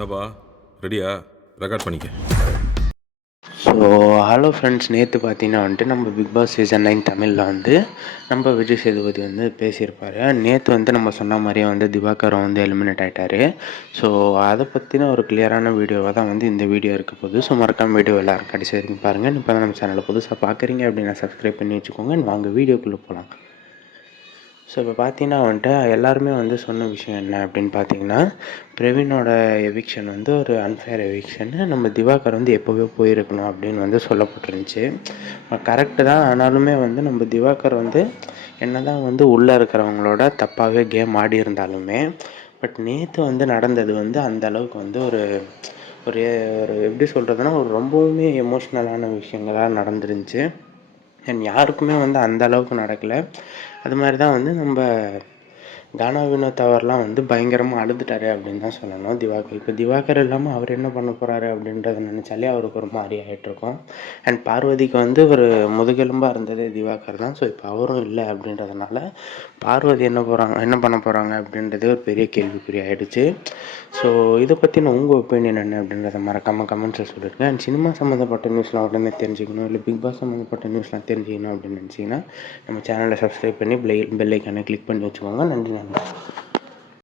என்னப்பா ரெடியா? ரெக்கார்ட் பண்ணிக்க. ஸோ ஹலோ ஃப்ரெண்ட்ஸ், நேற்று பார்த்தீங்கன்னா வந்துட்டு நம்ம பிக் பாஸ் சீசன் 9 தமிழில் வந்து நம்ம விஜய் சேதுபதி வந்து பேசியிருப்பார். நேற்று வந்து நம்ம சொன்ன மாதிரியே வந்து திவாகர் வந்து எலிமினேட் ஆகிட்டார். ஸோ அதை பற்றின ஒரு கிளியரான வீடியோவாக தான் வந்து இந்த வீடியோ இருக்க போகுது. ஸோ மறக்காம வீடியோ எல்லோரும் கடைசி வரைக்கும் பாருங்கள். இப்போ தான் நம்ம சேனலை புதுசாக பார்க்குறீங்க அப்படின்னா சப்ஸ்கிரைப் பண்ணி வச்சுக்கோங்க. வாங்க வீடியோக்குள்ளே போகலாம். ஸோ இப்போ பார்த்தீங்கன்னா வந்துட்டு எல்லாருமே வந்து சொன்ன விஷயம் என்ன அப்படின்னு பார்த்தீங்கன்னா, பிரவீனோட எவிக்ஷன் வந்து ஒரு அன்ஃபேர் எவிக்ஷன்னு, நம்ம திவாகர் வந்து எப்போவே போயிருக்கணும் அப்படின்னு வந்து சொல்லப்பட்டிருந்துச்சு. கரெக்டு தான். ஆனாலுமே வந்து நம்ம திவாகர் வந்து என்ன தான் வந்து உள்ளே இருக்கிறவங்களோட தப்பாகவே கேம் ஆடி இருந்தாலுமே, பட் நேற்று வந்து நடந்தது வந்து அந்த அளவுக்கு வந்து ஒரு ஒரு ஒரு எப்படி சொல்கிறதுனா, ஒரு ரொம்பவுமே எமோஷ்னலான விஷயங்களாக நடந்துருந்துச்சு. அண்ட் யாருக்குமே வந்து அந்த அளவுக்கு நடக்கலை. அது மாதிரி தான் வந்து நம்ம கானா வினோத் அவர்லாம் வந்து பயங்கரமாக அழுதுட்டாரு அப்படின்னு தான் சொல்லணும் திவாகர். இப்போ திவாகர் இல்லாமல் அவர் என்ன பண்ண போகிறாரு அப்படின்றத நினச்சாலே அவருக்கு ஒரு மாதிரி ஆகிட்ருக்கோம். அண்ட் பார்வதிக்கு வந்து ஒரு முதுகெலும்பாக இருந்ததே திவாகர் தான். ஸோ இப்போ அவரும் இல்லை அப்படின்றதுனால பார்வதி என்ன பண்ண போகிறாங்க அப்படின்றதே ஒரு பெரிய கேள்விக்குறி ஆகிடுச்சு. ஸோ இதை பற்றின உங்கள் ஒப்பீனியன் என்ன அப்படின்றத மறக்காமல் கமெண்ட்ஸில் சொல்லியிருக்கேன். அண்ட் சினிமா சம்மந்தப்பட்ட நியூஸ்லாம் உடனே தெரிஞ்சுக்கணும், இல்லை பிக் பாஸ் சம்மந்தப்பட்ட நியூஸ்லாம் தெரிஞ்சுக்கணும் அப்படின்னு நினச்சிங்கன்னா நம்ம சேனலை சப்ஸ்கிரைப் பண்ணி பெல் ஐக்கானை கிளிக் பண்ணி வச்சுக்கோங்க. நன்றி.